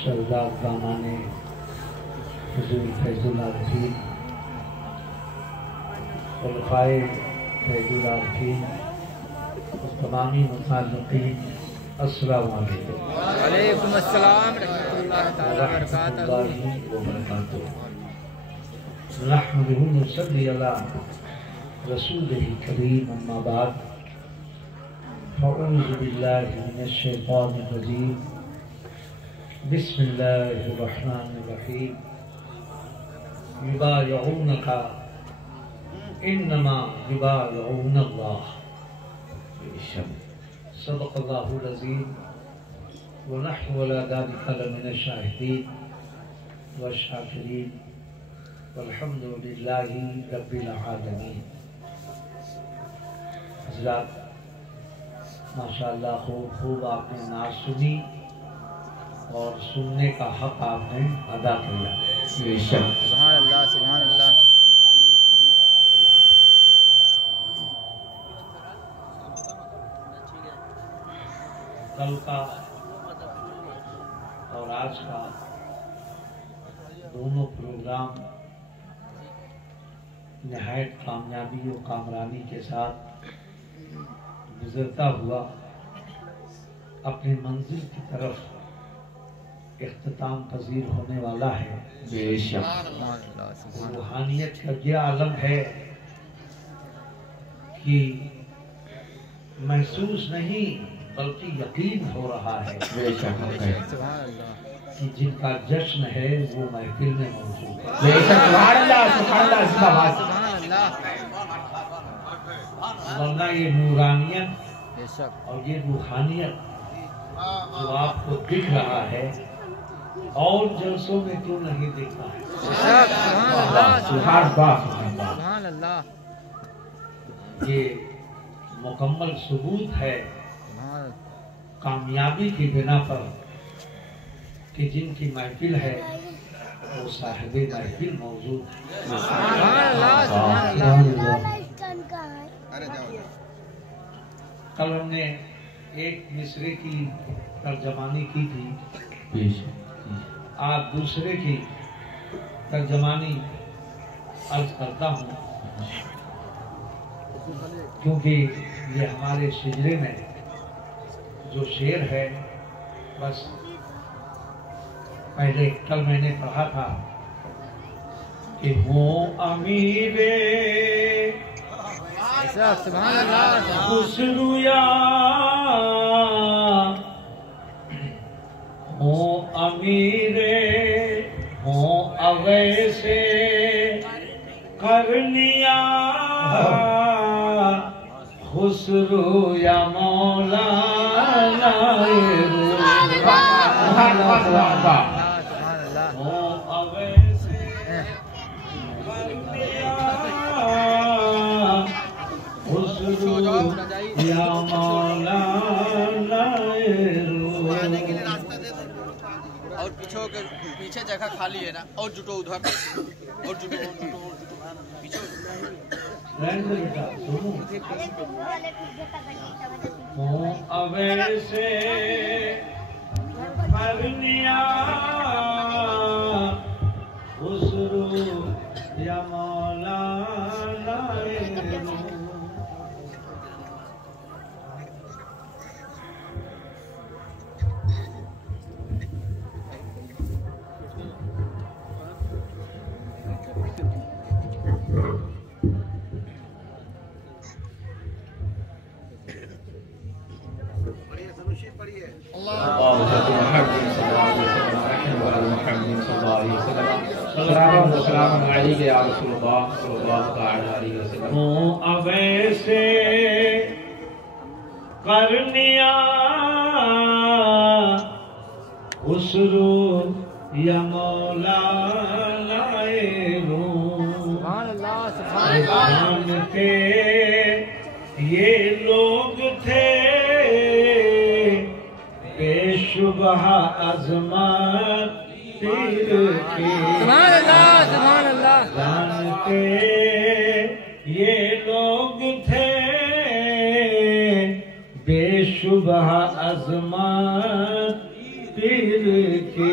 सरदार दामाने हुजूर फैजुल आरिफीन, खुलफाए फैजुल आरिफीन, तमामी मुताल्लिक़ीन, अस्सलामु अलैकुम। वालेकुम अस्सलाम रहमतुल्लाहि तआला व बरकातुहू। नहमदुहु व नसल्ली अला रसूलिहिल करीम, अम्मा बाद। अऊज़ु बिल्लाहि मिनश शैतानिर रजीम। बिस्मिल्लाहिर रहमानिर रहीम। युबायऊनका इन्नमा युबायऊनल्लाह। सदक़ल्लाहुल अज़ीम व नहनु अला ज़ालिका लमिनश शाहिदीन व शाकिरीन वल्हम्दुलिल्लाहि रब्बिल आलमीन। हज़रात, माशाअल्लाह खूब आपने नाज़ सुनी और सुनने का हक आपने अदा किया। सुभान अल्लाह, सुभान अल्लाह। कल का और आज का दोनों प्रोग्राम निहायत कामयाबी और कामरानी के साथ गुजरता हुआ अपनी मंजिल की तरफ इख्तिताम पजीर होने वाला है। रूहानियत का यह आलम है कि महसूस नहीं बल्कि यकीन हो रहा है कि जिनका जश्न है वो महफिल में मौजूद है। वरना ये नूरानियत और ये रूहानियत जो आपको दिख रहा है और जलसों में क्यों नहीं दिखता है? ये मुकम्मल सबूत है कामयाबी की बिना पर कि जिनकी महफिल है वो साहिब महफिल मौजूद है। कल हमने एक मिसरे की तर्जमानी की थी, आज दूसरे की तर्जमानी अर्ज करता हूँ, क्योंकि ये हमारे सिजरे में जो शेर है, बस पहले कल मैंने पढ़ा था कि हो अमीरे खुसरूया, हो अमीरे हो अवैसे करनिया, खुसरू या मौला और पीछे जगह खाली है ना, और जुटो उधर, और जुटो पीछे अवैसे करनिया, खुसरू या मौला अवैसे करनिया, खुसरू या मौला के ये लोग थे बेशुबह अज़मत पीर के, जानते ये लोग थे बेशुबह अज़मत पीर की।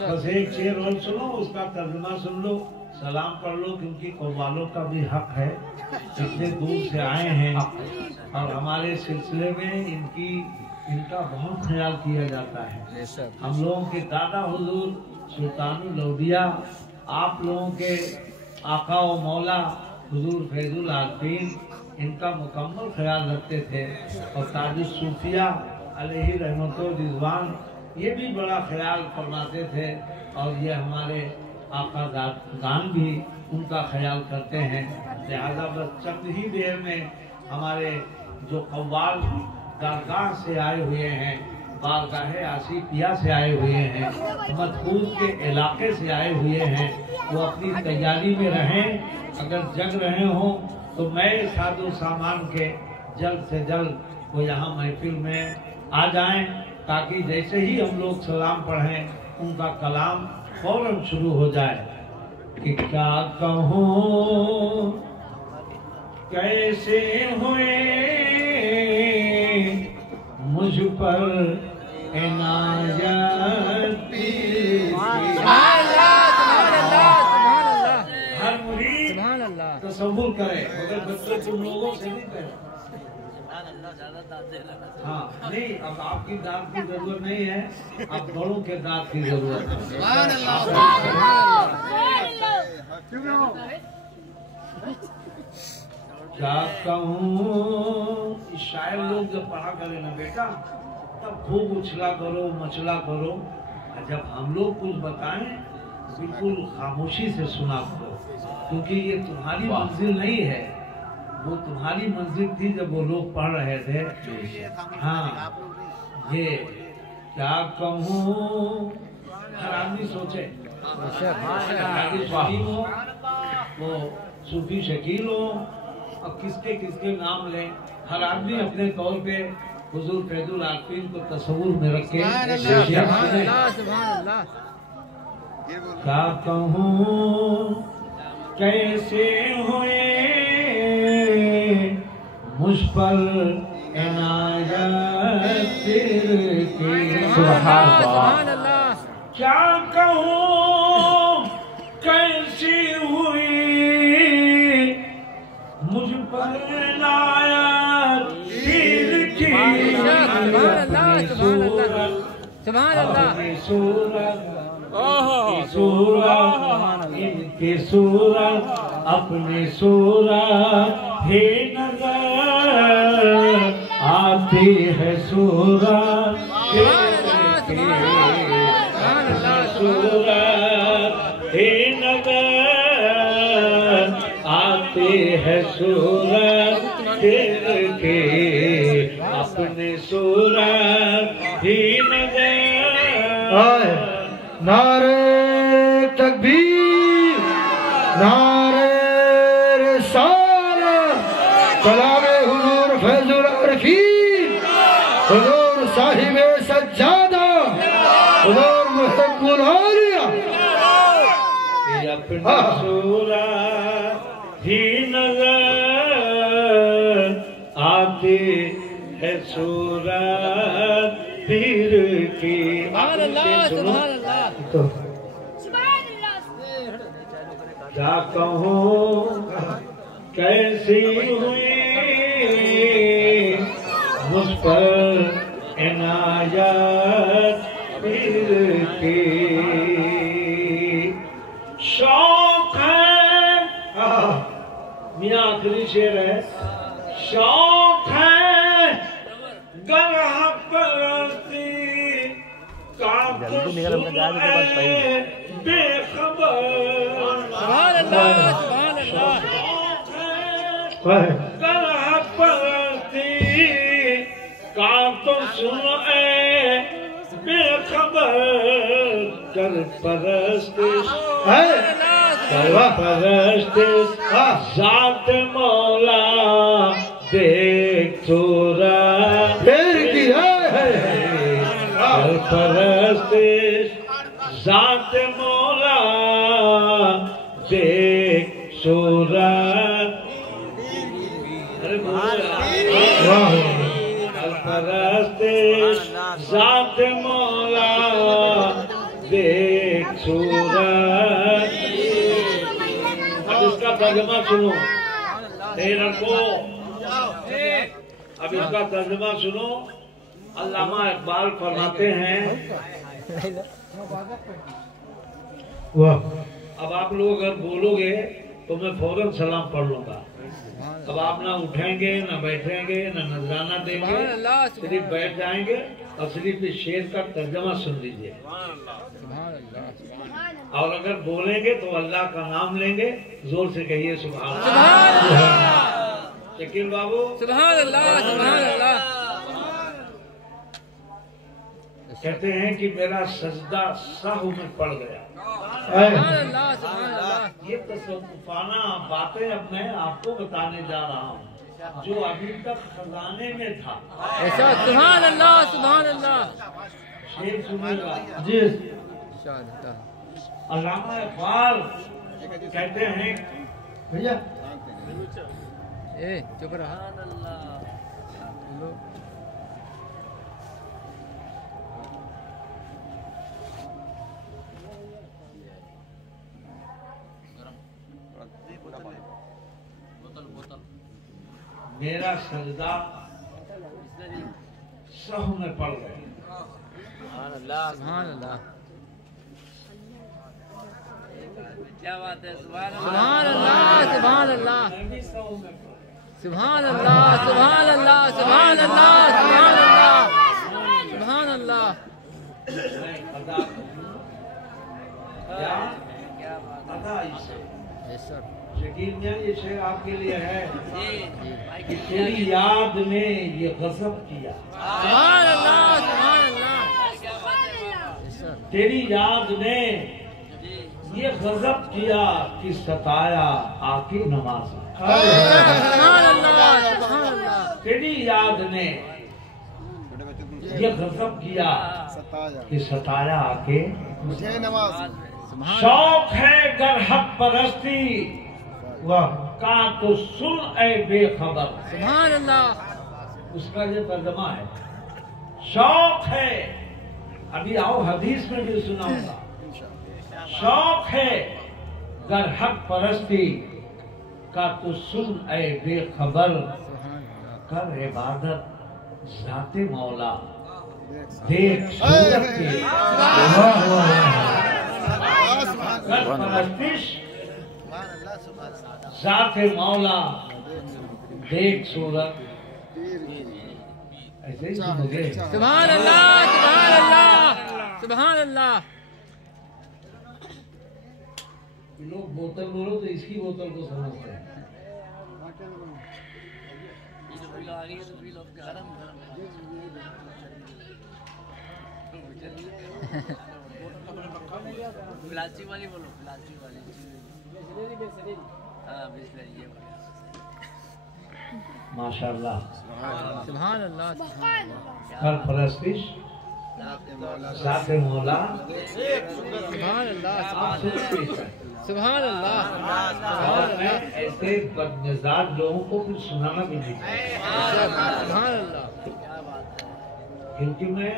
बस एक शेर और सुनो, उसका तर्जुमा सुन लो, सलाम पढ़ लो, क्योंकि कव्वालों का भी हक है, इतने दूर से आए हैं और हमारे सिलसिले में इनका बहुत ख्याल किया जाता है। हम लोगों के दादा हुजूर सुल्तानुल लौदिया, आप लोगों के आका व मौला हुजूर फैजुल आरफीन इनका मुकम्मल ख्याल रखते थे और ताजुल सूफिया अलैहि रहमतुर रिज़वान ये भी बड़ा ख्याल फरमाते थे और ये हमारे आका दान भी उनका ख्याल करते हैं। लिहाजा बस चंद ही देर में हमारे जो कव्वाल गारगाह से आए हुए हैं, बारगाहे आसिफिया से आए हुए हैं, मदफूज के इलाके से आए हुए हैं, वो अपनी तैयारी में रहें। अगर जग रहे हों तो मैं सादो सामान के जल्द से जल्द वो यहाँ महफिल में आ जाएं, ताकि जैसे ही हम लोग सलाम पढ़ें उनका कलाम फौरन शुरू हो जाए। कि क्या कहूँ कैसे हुए मुझ पर इनायत हर मुरीद तसव्वुर करे, मगर बच्चों तुम लोगों से नहीं करे। हाँ नहीं, अब आपकी दाद की जरूरत नहीं है, अब बड़ों के दाद की जरूरत है। क्या कहूँ, शायर लोग जब पढ़ा करे ना बेटा, तब खूब उछला करो मचला करो, जब हम लोग कुछ बताएं बिल्कुल खामोशी से सुना करो, क्योंकि ये तुम्हारी मंजिल नहीं है, वो तुम्हारी मंजिल थी जब वो लोग पढ़ रहे थे। हाँ ये क्या कहूँ, हर आदमी सोचे वो सूफी शकील हो और किसके किसके नाम लें, हर आदमी अपने तौर पे हुजूर फैजुल आरफीन को तस्वुर में रखे। क्या कहूँ कैसे हुए मुझ पर इनायत की। सुभान अल्लाह। क्या कहूँ कैसी हुई मुझ पर इनायत की। इनकी सूरत अपनी सूरत ही नजर आती है, सूरत सूरत ही नजर आती है, सूरत के अपनी सूरत ही नजर। नारे तकबीर, नारे रिसालत, कलामे हुजूर फैजुल आरफीन, हुजूर साहिबे सज्जादा, हुजूर मुहिब्बुल औलिया। अपनी सूरत ही नजर आती है, सूरत पीर की। क्या कहूँ कैसी हुई मुझ पर इनायत पीर की। शौक है, मियाँ आखिरी शेर है, शौक है गरह परस्ती का बेखबर। गरह परस्ती का तो सुन बेखबर। कर परस्तिश जात मौला देख सूरा परस्तिश जात मौला देख सूरत। परस्तिश जात मौला देख सूरत। अब इसका तर्जुमा सुनो, रखो। अब इसका तर्जुमा सुनो। अल्लामा इकबाल फरमाते हैं, अब आप लोग अगर बोलोगे तो मैं फौरन सलाम पढ़ लूंगा। अब आप ना उठेंगे, ना बैठेंगे, ना नजराना देंगे, सिर्फ बैठ जाएंगे और सिर्फ इस शेर का तर्जुमा सुन लीजिए। और अगर बोलेंगे तो अल्लाह का नाम लेंगे, जोर से कहिए सुभान अल्लाह। शकील बाबू सुभान अल्लाह, सुभान अल्लाह। कहते हैं कि मेरा सजदा साहू में पड़ गया। सुभान अल्लाह, सुभान अल्लाह। ये तसव्वुफाना बातें अब मैं आपको बताने जा रहा हूँ, जो अभी तक खजाने में था। ऐसा सुभान अल्लाह, सुभान अल्लाह। शेर सुनिएगा जी। अल्लामा इकबाल कहते हैं, भैया ए चुप रहा। मेरा सजदा सहू में पड़ गया। सुभान अल्लाह, सुभान अल्लाह। क्या बात है, सुभान अल्लाह, सुभान अल्लाह, मैं भी सहू में पड़ गया। सुभान अल्लाह, सुभान अल्लाह, सुभान अल्लाह, सुभान अल्लाह, सुभान अल्लाह। मैं अदा क्या अदा इसे शकील मियां, ये शेर आपके लिए है कि तेरी याद में ये गजब किया। सुभान अल्लाह, सुभान अल्लाह। तेरी याद में ये गजब किया कि सताया आके नमाज। सुभान अल्लाह, सुभान अल्लाह। तेरी याद ने ये गजब किया कि सताया आके नमाज। शौक है गर हक परस्ती वाह का तो सुन ए बेखबर। सुभान अल्लाह। उसका ये तर्जमा है, शौक है, अभी आओ हदीस में भी सुनाऊंगा। शौक है गर हक परस्ती का तो सुन ए बेखबर, कर इबादत जाते मौला देख सूरत के। कर परस्तिश जाते मौला देख सूरत। ऐसे ही सुनोगे। सुभान अल्लाह, सुभान अल्लाह, सुभान अल्लाह। लोग बोतल बोलो तो इसकी बोतल को समझते हैं। प्लास्टिक वाली बोलो, प्लास्टिक वाली। हाँ बिस्लरी। माशाल्लाह, सुभान अल्लाह, हर परस्तिश जाते मौला सुभान अल्लाह, आपसे पेश है। सुभान अल्लाह। और मैं ऐसे बदमिजाज लोगों को कुछ सुनाना भी नहीं चाहता, सुभान अल्लाह। क्योंकि मैं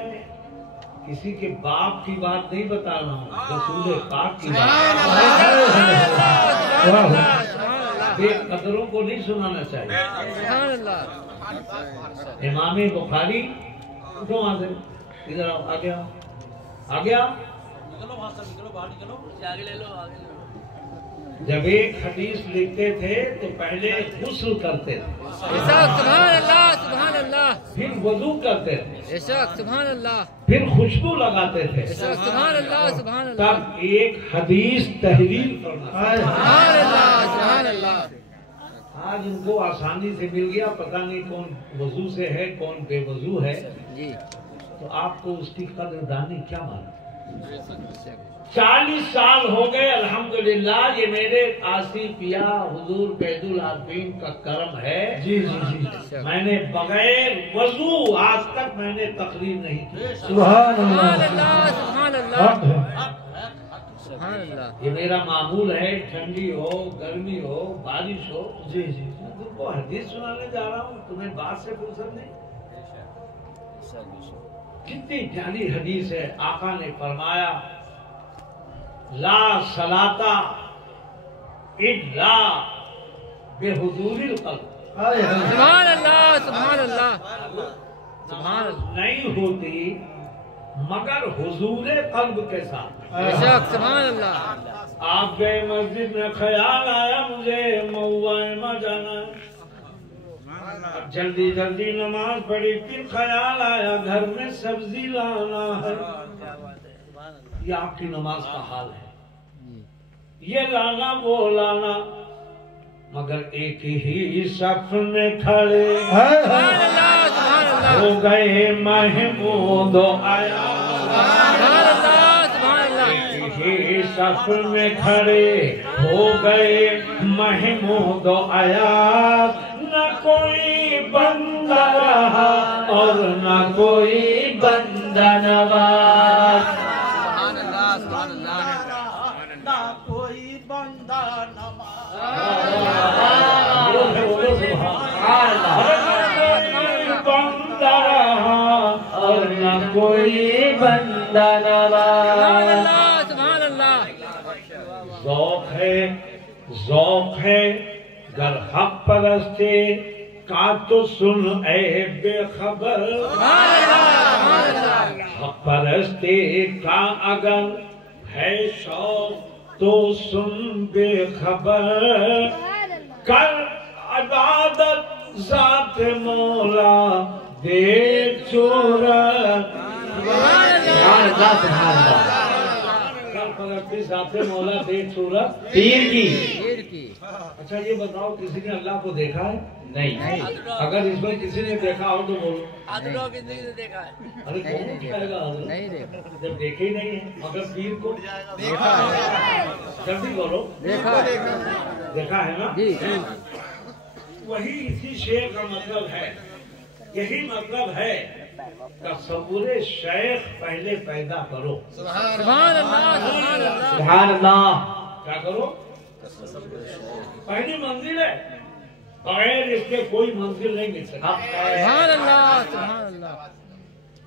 किसी के बाप की बात नहीं बता रहा हूँ, रसूल पाक की बात। बेकदरों को नहीं सुनाना चाहिए। सुभान अल्लाह। इमाम बुखारी, उठो वहां से, इधर आओ, आगे आओ, आगे आओ। आगे ले लो, आगे ले लो। जब एक हदीस लिखते थे तो पहले गुस्ल करते थे, सुभान अल्लाह, सुभान अल्लाह। फिर वजू करते थे, बेशक सुभान अल्लाह, फिर खुशबू लगाते थे, सुभान अल्लाह, सुभान अल्लाह, तब एक हदीस तहरीर करना। सुभान अल्लाह, सुभान अल्लाह। आज उनको आसानी से मिल गया, पता नहीं कौन वजू से है कौन बेवजू है, जी तो आपको उसकी कदरदानी क्या मालूम। 40 साल हो गए अल्हम्दुलिल्लाह, ये मेरे आसी पिया हुजूर फैजुल आफीन का करम है। जी जी जी। मैंने बगैर वजू आज तक मैंने तकरीर नहीं की। सुभान सुभान अल्लाह। अल्लाह, सुभान अल्लाह, सुभान अल्लाह। ये मेरा मामूल है, ठंडी हो गर्मी हो बारिश हो। जी जी। मैं तुमको हदीस सुनाने जा रहा हूँ, तुम्हें बात से फुर्सत नहीं। कितनी प्यारी हदीस है। आका ने फरमाया ला सलाता इल्ला बेहुजूरिल कल्ब। सुभान अल्लाह सुभान अल्लाह सुभान अल्लाह। नहीं होती मगर हुजूरे कल्ब के साथ। बेशक सुभान अल्लाह। आप गए मस्जिद में, ख्याल आया मुझे मऊआ जाना है, जल्दी जल्दी नमाज पढ़ी, फिर ख्याल आया घर में सब्जी लाना है। ये आपकी नमाज का हाल है, ये लाना वो लाना, मगर एक ही सफ में खड़े हो गए महमूद आया। एक ही सफ में खड़े हो गए महमूद आया। न कोई बंदा रहा और न कोई बंदा नवाज। सुभान अल्लाह सुभान अल्लाह। ना कोई बंदा नमाज। बंदा रहा और न कोई बंदा नवाज। सुभान अल्लाह। ज़ौक़ है गर हक परस्ते का तो सुन ए बेखबर। हक परस्ते का अगर है शौक तो सुन बेखबर। कर इबादत ज़ात मौला देख सूरत। ज़ाते मौला देख सूरत पीर की। अच्छा ये बताओ, किसी ने अल्लाह को देखा है? नहीं। अगर इसमें किसी ने देखा हो तो बोलो। आधे लोग जिंदगी से देखा है। अरे कौन कहेगा? नहीं देखा। जब देखे ही नहीं है, मगर पीर को देखा है। जल्दी बोलो। देखा देखा है ना? जी। वही इसी शेर का मतलब है, यही मतलब है तसव्वुरे शेख पहले पैदा करो। सुभान अल्लाह सुभान अल्लाह। सुभान अल्लाह। क्या करो? पहली मंजिल है, बगैर इसके कोई मंजिल नहीं मिल सकती। सुभान अल्लाह सुभान अल्लाह।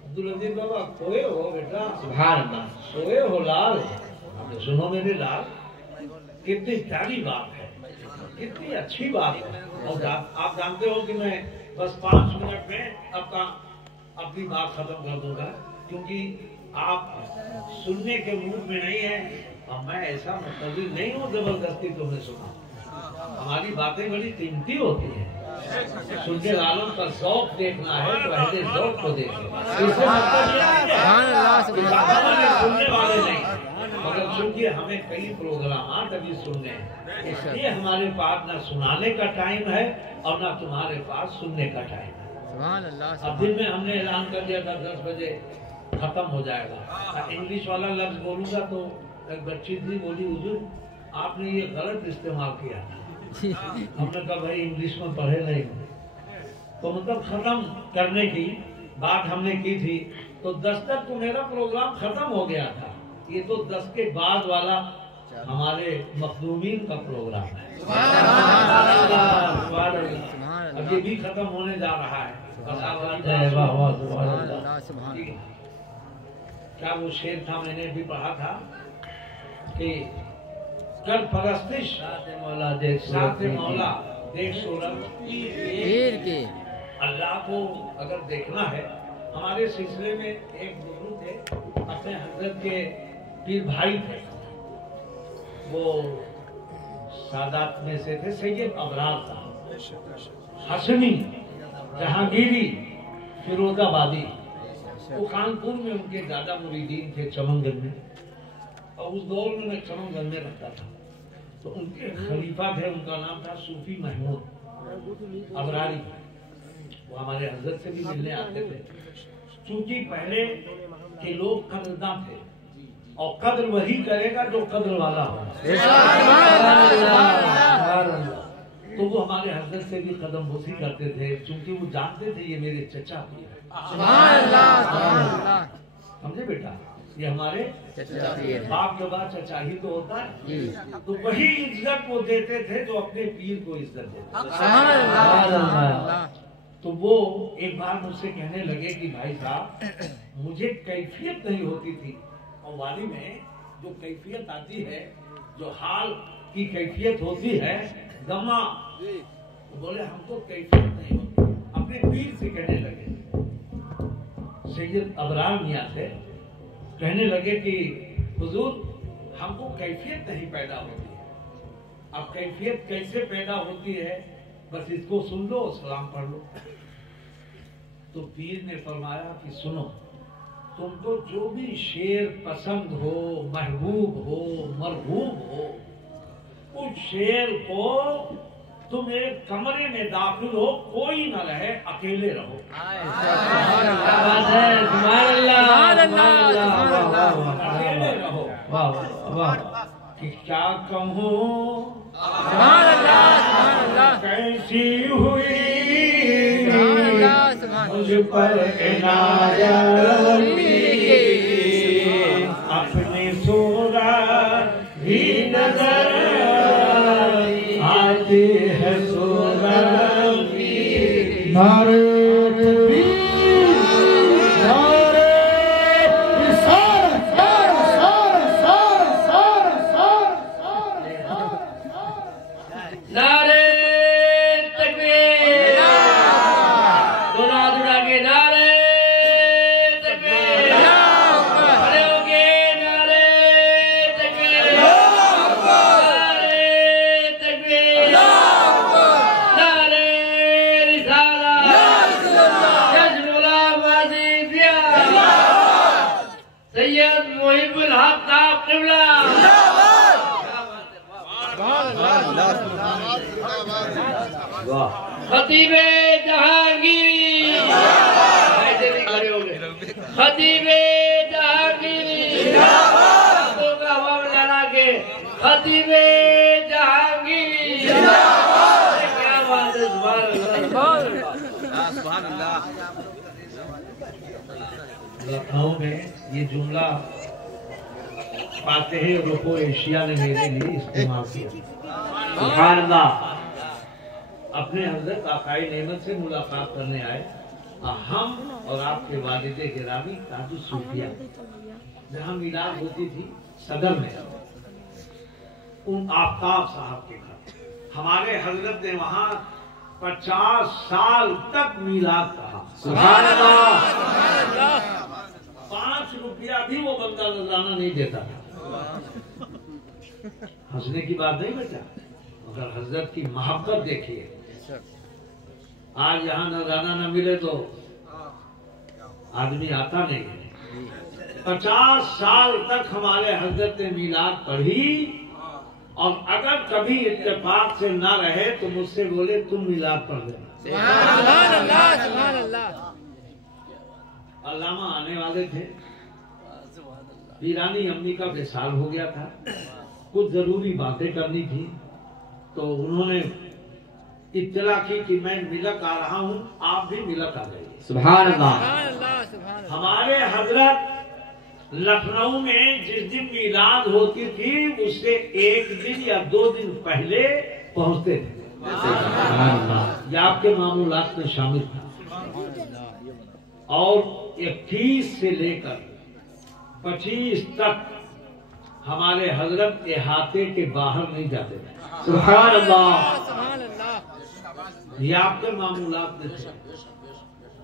अब्दुल अजीज बाबा सोए हो बेटा? सुभान अल्लाह। सोए हो लाल? सुनो मेरे लाल, कितनी प्यारी बात है, कितनी अच्छी बात है। और आप जानते हो कि मैं बस 5 मिनट में अपनी बात खत्म कर दूंगा, क्योंकि आप सुनने के मूड में नहीं है और मैं ऐसा मुतज़िल नहीं हूँ जबरदस्ती तुम्हें सुना। हमारी बातें बड़ी कीमती होती है, सुनने वालों का शौक देखना है, पहले शौक को देखें। इससे मतलब ये नहीं है सुनने वाले नहीं, मगर सुनिए हमें कई प्रोग्राम अभी सुनने हैं, इसलिए हमारे पास न सुनाने का टाइम है और न तुम्हारे पास सुनने का टाइम है। सुभान अल्लाह। अब दिन में हमने ऐलान कर दिया था 10 बजे खत्म हो जाएगा। इंग्लिश वाला लफ्ज बोलूंगा तो एक बच्ची थी बोली, हुजूर आपने ये गलत इस्तेमाल किया। हमने कहा भाई इंग्लिश में पढ़े नहीं, तो मतलब खत्म करने की बात हमने की थी। तो 10 तक तो मेरा प्रोग्राम खत्म हो गया था, ये तो 10 के बाद वाला हमारे मखदूमीन का प्रोग्राम है। अब ये भी खत्म होने जा रहा है। क्या वो शेर था, मैंने भी पढ़ा था कि कर परस्तिश मौला देख सूरत पीर की। अल्लाह को अगर देखना है, हमारे सिलसिले में एक गुरु थे, अपने हजरत के पीर भाई थे, वो सादात में से थे सैयद अबरार साहब, हसनी, जहांगीरी, फिरोजाबादी। वो कानपुर में उनके दादा मुरीदीन थे चमनगंज में, और उस दौर में मैं चमनगंज में रहता था। तो उनके खलीफा थे, उनका नाम था सूफी महमूद अबरारी। वो हमारे हजरत से भी मिलने आते थे, क्योंकि पहले के लोग कदरदान थे और कद्र वही करेगा जो कद्र वाला हो। तो वो हमारे हजरत से भी कदम बोसी करते थे, क्योंकि वो जानते थे ये मेरे चचा भी है। समझे बेटा, ये हमारे बाप के बाद चचा ही तो होता है। तो वही इज्जत वो देते थे जो अपने पीर को इज्जत देते। तो वो एक बार मुझसे कहने लगे कि भाई साहब मुझे कैफियत नहीं होती थी, कव्वाली में जो कैफियत आती है, जो हाल की कैफियत होती है गमा, तो बोले हमको कैफियत नहीं होती। अपने पीर से कहने लगे, सैयद अबरार मियां से कहने लगे कि हुजूर हमको कैफियत नहीं पैदा होती है। अब कैफियत कैसे पैदा होती है, बस इसको सुन लो, सलाम पढ़ लो। तो पीर ने फरमाया कि सुनो, तुमको जो भी शेर पसंद हो, महबूब हो, मरहूब हो, उस शेर को तुम एक कमरे में दाखिल हो, कोई न रहे, अकेले रहो। अकेले रहो। कि क्या कहूँ कैसी हुई मुझ पर इनायत, अपनी सूरत भी नजर आती है, सूरत भी। नारे तकबीर, नारे रिसालत, नारे तकबीर, दुना दुना के नारे तकबीर, खड़े होके नारे तकबीर, नारे तकबीर, नारे रिसालत, जज्ब गुलाम वाजिदिया, सैयद मुहिबुल हक का क़िबला। खतीबे जहांगीरी, ऐसे नहीं खड़े होंगे। खतीबे जहांगीरी, तो का मामला के खतीबे जहांगीरी, क्या बात है, सुभान अल्लाह। लखनऊ में ये जुमला पाते हैं, रुको एशिया ने मेरे लिए इस्तेमाल किया। सुभान अल्लाह। अपने हजरत आकाए नेमत से मुलाकात करने आए हम और आपके वालिदे गिरामी ताजु सूफिया, जहाँ मिलाद होती थी सदर में, उन आफ्ताब साहब के घर हमारे हजरत ने वहाँ 50 साल तक मिलाद कहा। सुभान अल्लाह। 5 रुपया भी वो बंदा नजराना नहीं देता था। हंसने की बात नहीं बेटा, मगर हजरत की मोहब्बत देखिए। आज यहाँ नजराना न मिले तो आदमी आता नहीं है। 50 साल तक हमारे हजरत ने मिलाद पढ़ी, और अगर कभी इत्तेफाक से ना रहे तो मुझसे बोले तुम मिलाद पढ़ देना। सुभान अल्लाह, सुभान अल्लाह। अल्लामा आने वाले थे, ईरानी अम्मी का विसाल हो गया था, कुछ जरूरी बातें करनी थी, तो उन्होंने इत्तला की कि मैं मिलक आ रहा हूँ, आप भी मिलक आ जाइए। सुभान अल्लाह। हमारे हजरत लखनऊ में जिस दिन मिलाद होती थी उससे 1 दिन या 2 दिन पहले पहुँचते थे। ये आपके मामूलात में शामिल था। और 21 से लेकर 25 तक हमारे हजरत इहाते के बाहर नहीं जाते थे। सुभान अल्लाह। ये आपके मामूलात में थे।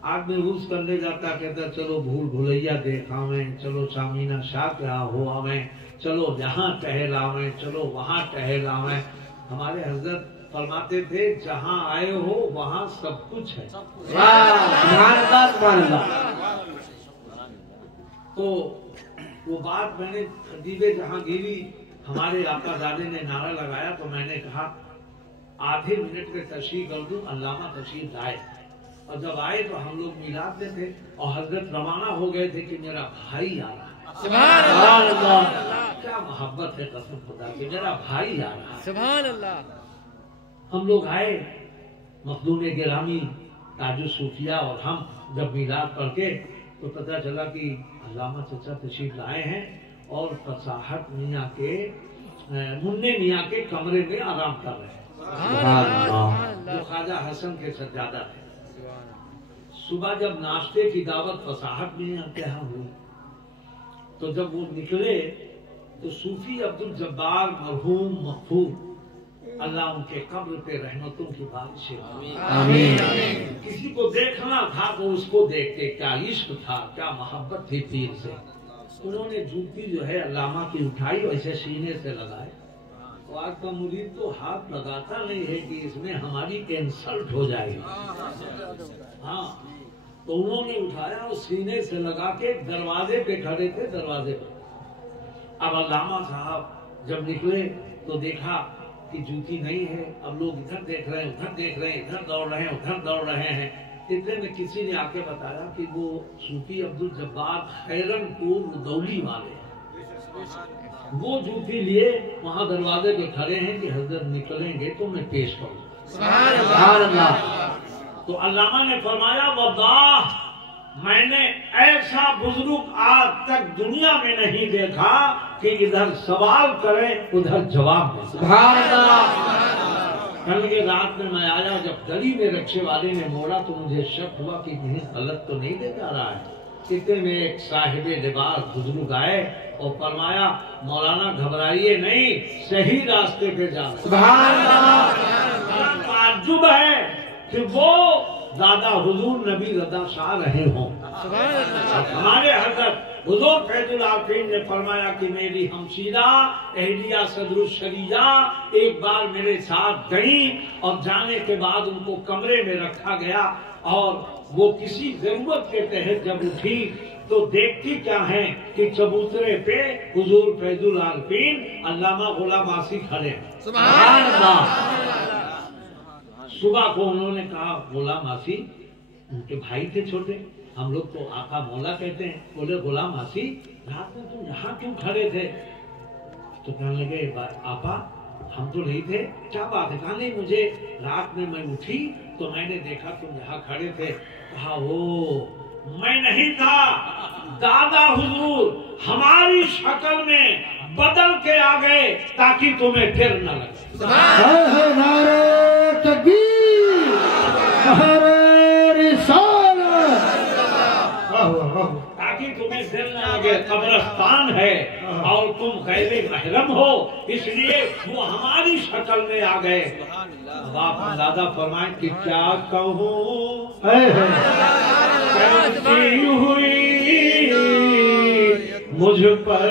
आदमी रूस करने जाता, कहता चलो भूल भुलैया देखा में, चलो शामीना शाह क्या हुआ में, चलो यहाँ टहलावें, चलो वहाँ टहलावें। हमारे हजरत फरमाते थे जहाँ आए हो वहाँ सब कुछ है। तो वो बात मैंने खतीबे जहांगीरी हमारे आका दादे ने नारा लगाया, तो मैंने कहा आधे मिनट में तशरीफ कर दूं, अल्लामा तशरीफ लाए। और जब आए तो हम लोग मिलाद में थे और हजरत रवाना हो गए थे कि मेरा भाई आ रहा है। सुभान अल्लाह। क्या मोहब्बत है कसम खुदा की, मेरा भाई आ रहा है। सुभान अल्लाह। हम लोग आए, मखदूम गिरामी ताजु सूफिया और हम जब मिलाद पढ़ के, तो पता चला कि अल्लामा चचा तशरीफ लाए हैं और फसाहत मियाँ के मुन्ने मियाँ के कमरे में आराम कर रहे हैं, जो ख्वाजा हसन के सज्जादा थे। सुबह जब नाश्ते की दावत फसाहत में आपके यहाँ हुई, तो जब वो निकले तो सूफी अब्दुल जब्बार मरहूम मखफूर, अल्लाह उनके कब्र पे रहमतों की बारिश आमीन। किसी को देखना था तो उसको देखते, क्या इश्क था, क्या मोहब्बत थी पीर से। उन्होंने जूती जो है अल्लामा की उठाई, वैसे सीने से लगाए। तो आज का मुरीद तो हाथ लगाता नहीं है कि इसमें हमारी इंसल्ट हो जाएगी। हाँ, तो उन्होंने उठाया और सीने से लगा के दरवाजे पे खड़े थे, दरवाजे पे। अब अल्लामा साहब जब निकले तो देखा कि जूती नहीं है। अब लोग इधर देख रहे हैं, उधर देख रहे हैं, इधर दौड़ रहे हैं, उधर दौड़ रहे हैं। इतने में किसी ने आके बताया कि वो सूफी अब्दुल जब्बार खैरनपुर रुदौली वाले हैं। वो जूती लिए वहां दरवाजे पे खड़े हैं कि हजरत निकलेंगे तो मैं पेश करूँ। सुभान अल्लाह। तो अल्लामा ने फरमाया, वल्लाह मैंने ऐसा बुजुर्ग आज तक दुनिया में नहीं देखा कि इधर सवाल करे उधर जवाब दे। सुभान अल्लाह। कल के रात में मैं आया, जब गली में रिक्शे वाले ने मोड़ा तो मुझे शक हुआ कि कहीं गलत तो नहीं दे जा रहा है। इतने में एक साहिबे लिबास बुजुर्ग आए और फरमाया, मौलाना घबराइए नहीं, सही रास्ते पे जा रहे। सुभान अल्लाह। ताज्जुब है कि वो दादा हुजूर नबी रदा शाह रहे हों। हमारे हजरत हुजूर फैजुल आफरीन ने फरमाया कि मेरी हमशीरा एहलिया सदरुल शरिया एक बार मेरे साथ गई और जाने के बाद उनको कमरे में रखा गया और वो किसी जरूरत के तहत जब उठी तो देखती क्या है कि चबूतरे पे हुजूर फैजुल आफरीन अल्लामा गुलाम आसी खड़े हैं। सुभान अल्लाह। सुबह को उन्होंने कहा, गुलाम आसी, उनके भाई थे छोटे, हम लोग तो आका मौला कहते हैं। बोले, गुलाम आसी रात में तुम यहाँ क्यों खड़े थे? तो कहने लगे, आपा हम तो नहीं थे। क्या बात है? कहा नहीं, मुझे रात में मैं उठी तो मैंने देखा तुम यहाँ खड़े थे। कहा, ओ मैं नहीं था, दादा हुजूर हमारी शक्ल में बदल के आ गए ताकि तुम्हें डर न लगे। नारे तकबीर, नारे रिसालत, ताकि तुम्हें डर न लगे। कब्रिस्तान है और तुम गैरे महरम हो, इसलिए वो हमारी शक्ल में आ गए। बाप दादा फरमाए कि क्या कहूँ करती हुई मुझ पर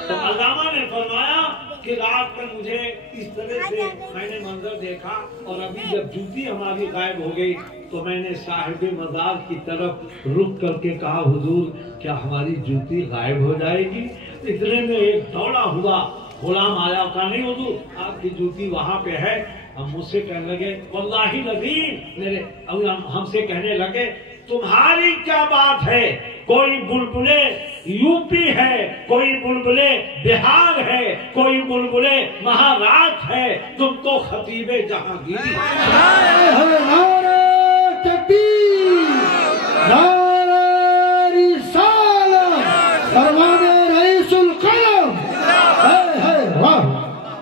तो अल्लामा ने फरमाया कि रात में मुझे इस तरह से मैंने मंजर देखा और अभी जब जूती हमारी गायब हो गई तो मैंने साहिबे मजार की तरफ रुक करके कहा, हुजूर क्या हमारी जूती गायब हो जाएगी? इतने में एक दौड़ा हुआ गुलाम आया, कहा नहीं हुजूर आपकी जूती वहाँ पे है। हम मुझसे कहने लगे, वल्लाही नज़ीर, मेरे हमसे कहने लगे, तुम्हारी क्या बात है? कोई बुलबुले यूपी है, कोई बुलबुले बिहार है, कोई बुलबुले महाराष्ट्र है, तुम तो खतीबे जहांगीर। नारे तकबीर, नारे रिसालत, फरमाने रईसुल कलम।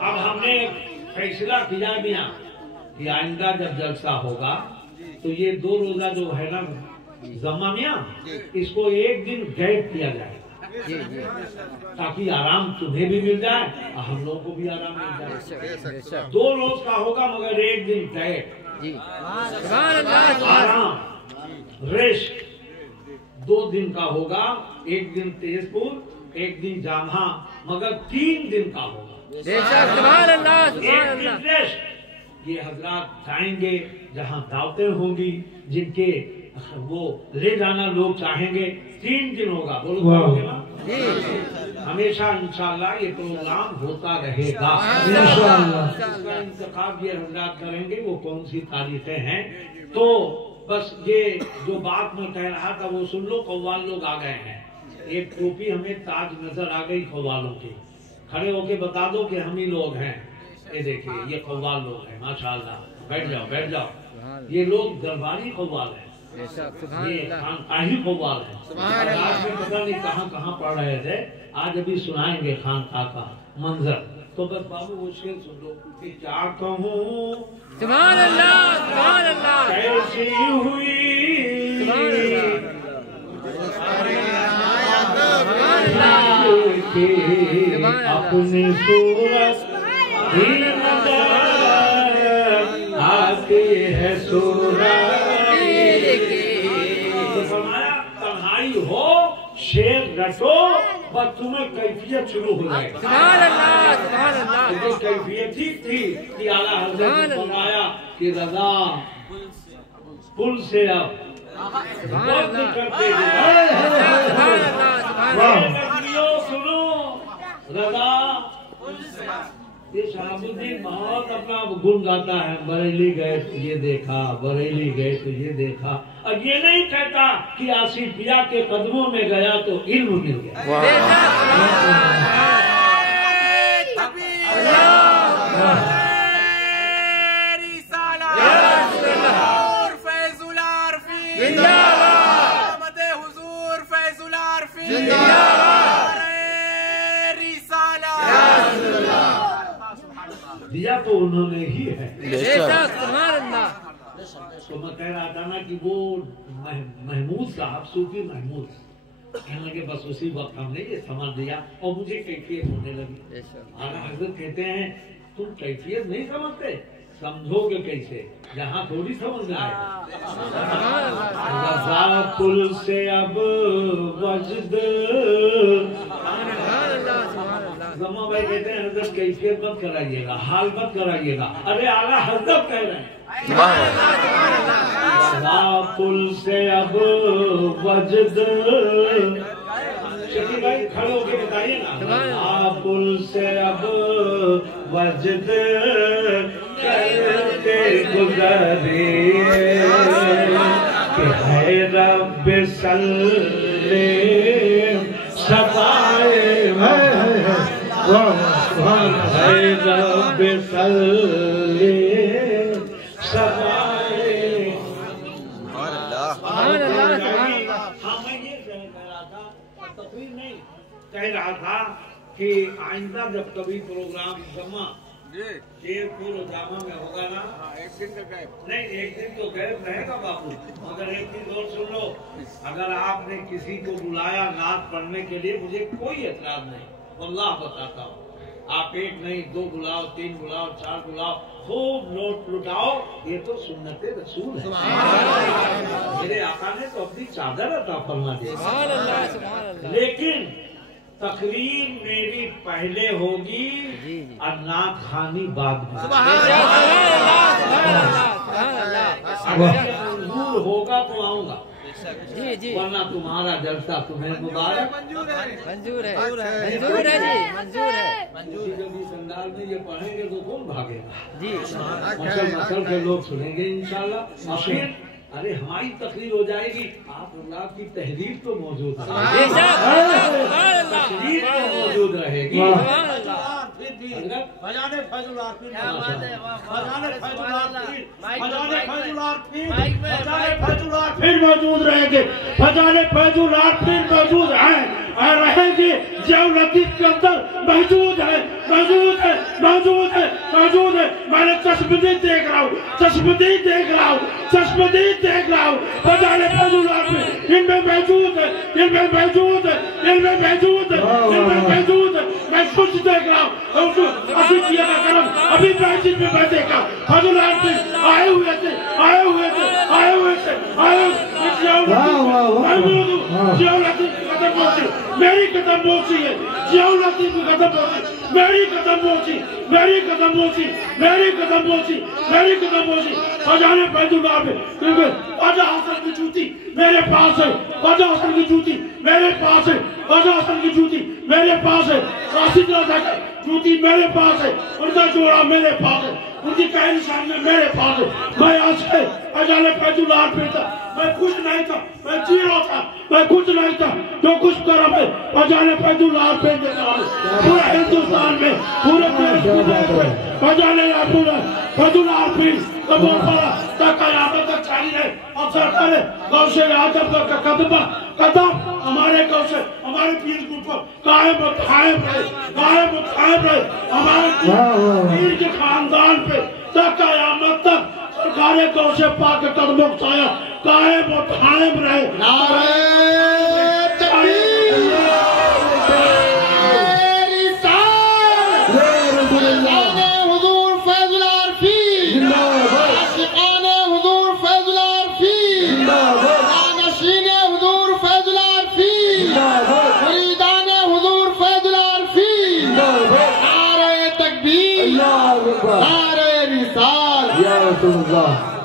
अब हमने फैसला किया मियां कि आइंदा जब जलसा होगा तो ये 2 रोजा जो है ना जमा मियां, इसको एक दिन गैप किया जाएगा ताकि आराम तुम्हें भी मिल जाए और हम लोगों को भी आराम मिल जाए। 2 रोज का होगा मगर एक दिन गैप, आराम रेस्ट 2 दिन का होगा। एक दिन तेजपुर, एक दिन जामा, मगर 3 दिन का होगा। एक दिन रेस्ट। ये हजरात जाएंगे जहाँ दावतें होंगी, जिनके वो ले जाना लोग चाहेंगे, 3 दिन होगा। बोलो ना, हमेशा इंशाल्लाह ये प्रोग्राम होता रहेगा। इसका इंतखाब ये हजरात करेंगे वो कौन सी तारीखें हैं। तो बस ये जो बात मैं कह रहा था वो सुन लो। कव्वाल लोग आ गए हैं। एक टोपी हमें ताज नजर आ गई कव्वालों की, खड़े होके बता दो कि हम ही लोग हैं। ये देखिए ये कव्वाल लोग हैं माशाल्लाह। बैठ जाओ बैठ जाओ। ये लोग दरबारी कव्वाल हैं, ये खानकाही कव्वाल है। आज भी पता नहीं कहाँ कहाँ पढ़ रहे थे, आज अभी सुनाएंगे खानका का मंजर। तो बस बाबू वो शेर सुन लो कि क्या कहूँ सुभान अल्लाह, सुभान अल्लाह, कैसी हुई अपनी सूरत ही नजर आती है सूरत। तो फरमाया तन्हाई हो शेर रटो बस तुम्हें कैफियत शुरू हो जाएगी। सुभान अल्लाह, सुभान अल्लाह। जो कैफियत ठीक थी कि आला हज़रत ने फरमाया कि रज़ा पुल से अब वक्त करते सुनो रज़ा। ये शहाबुद्दीन बहुत अपना गुण गाता है, बरेली गए तो ये देखा, बरेली गए तो ये देखा, और ये नहीं कहता कि आसिफिया के कदमों में गया तो इल्म मिल गया। दिया तो उन्होंने ही है। तो मैं कह रहा था ना कि वो महमूद साहब, सूफी महमूद, कहने लगे बस उसी वक्त हमने ये समझ लिया और मुझे कैफियत होने लगी। आला हज़रत कहते हैं तुम कैफियत नहीं समझते, समझोगे कैसे, यहाँ थोड़ी समझ में आएगा। पुल से अब वजद जमा भाई कहते हैं हज़रत कैफियत मत कराइएगा, हाल मत कराइएगा। अरे आला हज़रत कह रहे हैं पुल से अब वजद। शकील भाई खड़े होके बताइए ना, पुल से अब वजद करते गुजरे कि है रब सल्ले सफाए है रब सल्ले सफाए। हाँ मैं ये कह रहा था, तकरीर नहीं कह रहा था कि आइंदा जब कभी प्रोग्राम जमा शेरपुर जामा में होगा ना, एक दिन तो गैप नहीं, एक दिन तो गैप रहेगा बापू, मगर एक दिन और सुन लो, अगर आपने किसी को बुलाया नात पढ़ने के लिए मुझे कोई एतराज नहीं, वल्लाह बताता हूँ। आप एक नहीं, दो बुलाओ, तीन बुलाओ, चार बुलाओ, खूब नोट लुटाओ, ये तो सुन्नते रसूल है। मेरे आका ने तो अपनी चादर अता फरमा दी। लेकिन तकरीर मेरी पहले होगी और नात खानी बाद में। मंजूर होगा तो आऊंगा, जी जी, वरना तुम्हारा जलसा तुम्हें मुबारक। मंजूर है, मंजूर है जी, मंजूर है। जब इस अंदाज में ये पढ़ेंगे तो कौन भागेगा जी। मसल के लोग सुनेंगे इंशाल्लाह। अरे हमारी तकरीर हो जाएगी, आप अल्लाह की तहरीर तो मौजूद है, तकरीर तो मौजूद रहेगी। फजाने फैजुलार फिर मौजूद रहेंगे, फजाने फैजुलार फिर मौजूद हैं और रहेंगे। जो लतीफ के अंदर मौजूद है, मौजूद है, मौजूद है, मौजूद है। मैंने चश्मदीद देख रहा हूँ, चश्मदीद देख रहा हूँ, चश्मदीद देख रहा हूँ। फजाने फैजुलार फिर इनमें मौजूद है, इनमें मौजूद है, इनमें मौजूद है, इनमें मौजूद है। मैं कुछ देख रहा हूँ, अभी किया का करम अभी मैजिक में मैं देखा। फजुलार फिर आए हुए थे, आए हुए थे, आए हुए थे, आए कदम पहुंची, मेरी कदम पहुंची है, जियाउल लतीफ की कदम पहुंची, मेरी कदम पहुंची, मेरी कदम पहुंची, मेरी कदम पहुंची, मेरी कदम पहुंची। फजाने फैजुलार में क्योंकि ख्वाजा हसन की जूती मेरे पास है, ख्वाजा हसन की जूती मेरे पास है, ख्वाजा हसन की जूती मेरे पास है, राशिद रज़ा की जूती मेरे पास है, उनका जोड़ा मेरे पास है, उनकी कई निशानियां मेरे पास है। मैं आज से फजाने फैजुलार पे था, मैं कुछ नहीं था, मैं जीरो था, मैं कुछ नहीं था। जो कुछ करम है फजाने फैजुलार पे पूरे हिंदुस्तान में, पूरे देश में फजाने फैजुलार पे कबूल फरमा तक कयामत तक जारी रहे। और सरकार गौ से आजम का कदम हमारे गौ से हमारे पीर के ऊपर कायम और कायम रहे, कायम और कायम रहे। हमारे पीर के खानदान पे तक कयामत तक सरकार गौ से पाक कदमों का साया कायम और कायम रहे। नारे नारे रिसाल या रसूल अल्लाह।